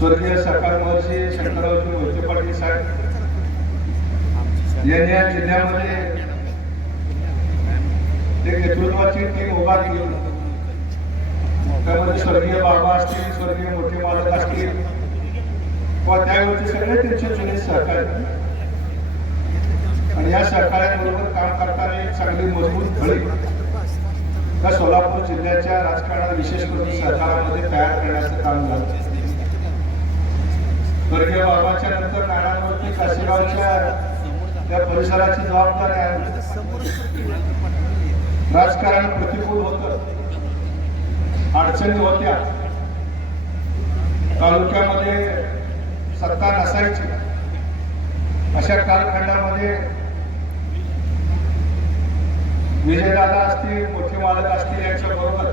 स्वर्गीय सकाळ महर्षी शंकररावजी मोहिते पाटील साहेब. यांनी या जिल्ह्यामध्ये एक नेतृत्वाची टीम उभा केली. त्यामध्ये स्वर्गीय बाबा असतील स्वर्गीय मोठे मालक असतील. व त्यावेळेचे सगळे त्यांचे जुने सहकारी. आणि या सहकार्यांबरोबर काम करताना एक चांगली मजबूत फळी त्या सोलापूर जिल्ह्याच्या राजकारणात विशेष करून सहकारामध्ये तयार करण्याचं काम झालं. स्वर्गीय बाबाच्या नंतर नानांवरती काशीगावच्या त्या परिसराची जबाबदारी आहे. राजकारण प्रतिकूल होत. अडचणी होत्या. तालुक्यामध्ये सत्ता नसायची. अशा कालखंडामध्ये विजयदादा असतील मोठे मालक असतील यांच्या बरोबर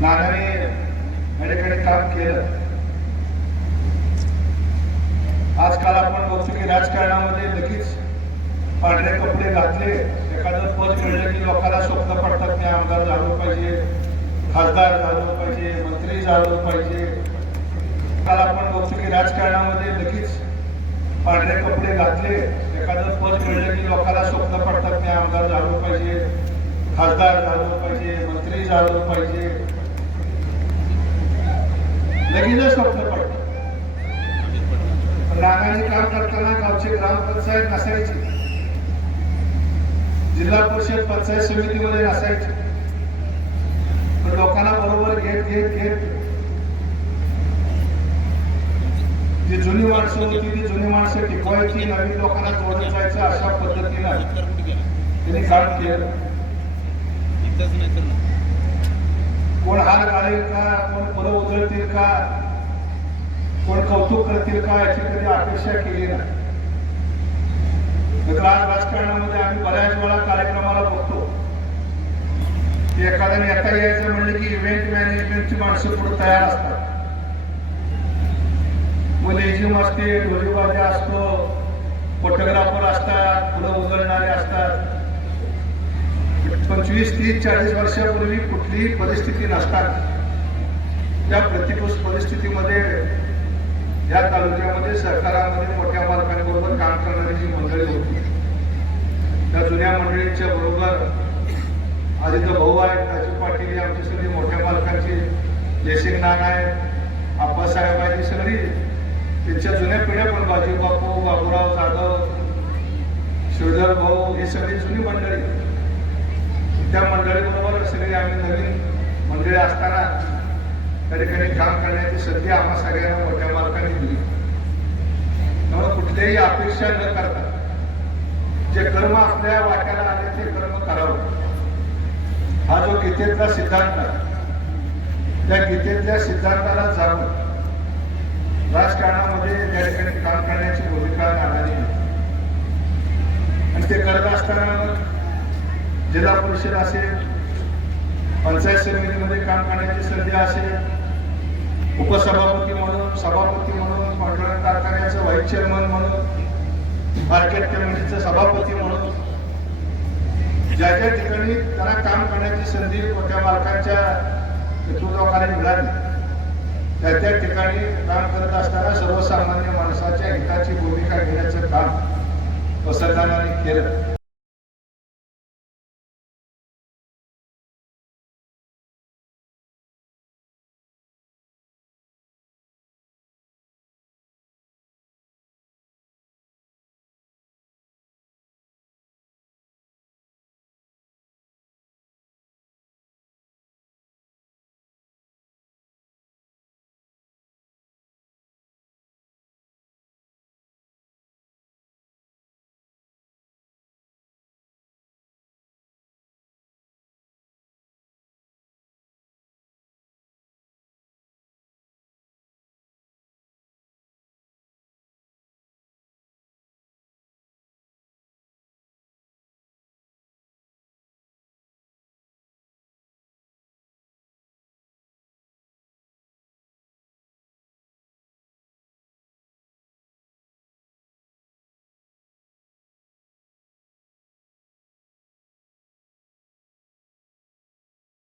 नानाने या काम केलं. आजकाल आपण बघतो की राजकारणामध्ये लगेच पांढरे कपडे घातले एखादं पद मिळलं की लोकांना स्वप्न पडतात की आमदार झालो पाहिजे खासदार झालो पाहिजे मंत्री झालो पाहिजे. काल आपण बघतो की राजकारणामध्ये लगेच पांढरे कपडे घातले एखादं पद मिळलं की लोकांना स्वप्न पडतात की आमदार झालो पाहिजे खासदार झालो पाहिजे मंत्री झालो पाहिजे. लगेचच स्वप्न पडतं नानाने काम करताना गावची ग्रामपंचायत नसायची. जिल्हा परिषद पंचायत समितीमध्ये नसायची. पण लोकांना बरोबर घेत घेत घेत. जी जुनी माणसं होती ती जुनी माणसं टिकवायची नवीन लोकांना जोडत जायचं अशा पद्धतीनं त्यांनी काम केलं. कोण हार घालेल का? करतील का कोण कौतुक करतील का याची कधी अपेक्षा केली नाही. आज राजकारणामध्ये आम्ही बऱ्याच वेळा कार्यक्रमाला बघतो. की एखाद्या नेता यायचं म्हणलं की इव्हेंट मॅनेजमेंटची माणसं पुढे तयार असतात. मग लेझिम असते ढोलीवाजा असतो फोटोग्राफर असतात फुलं उजळणारे असतात. पंचवीस तीस चाळीस वर्षापूर्वी कुठलीही परिस्थिती नसतात त्या प्रतिकूल परिस्थितीमध्ये या तालुक्यामध्ये सरकारामध्ये मोठ्या मालकांबरोबर काम करणारी जी मंडळी होती त्या जुन्या मंडळींच्या बरोबर आदित्य भाऊ आहेत राजू पाटील हे आमची सगळी मोठ्या मालकांची जयसिंग नाना आहेत आप्पासाहेब आहेत ही सगळी त्यांच्या जुन्या पिढ्या पण बाजू बापू बाबूराव जाधव शिवधर भाऊ ही सगळी जुनी मंडळी. त्या मंडळीबरोबर सगळी आम्ही नवीन मंडळी असताना त्या ठिकाणी काम करण्याची संधी आम्हा सगळ्यांना मोठ्या मालकाने दिली. त्यामुळे कुठल्याही अपेक्षा न करता जे कर्म आपल्या वाट्याला आले ते कर्म करावं. हा जो गीतेतला सिद्धांत आहे त्या गीतेतल्या सिद्धांताला जाणून राजकारणामध्ये त्या ठिकाणी काम करण्याची भूमिका नानाने आणि ते करत असताना जिल्हा परिषद असेल पंचायत समितीमध्ये काम करण्याची संधी असेल उपसभापती म्हणून सभापती म्हणून पांढरण कारखान्याचं व्हाईस चेअरमन म्हणून मार्केट कमिटीचं सभापती म्हणून. ज्या ज्या ठिकाणी त्यांना काम करण्याची संधी मोठ्या मालकांच्या नेतृत्वाखाली मिळाली त्या त्या ठिकाणी काम करत असताना सर्वसामान्य माणसाच्या हिताची भूमिका घेण्याचं काम वसंतानाने केलं.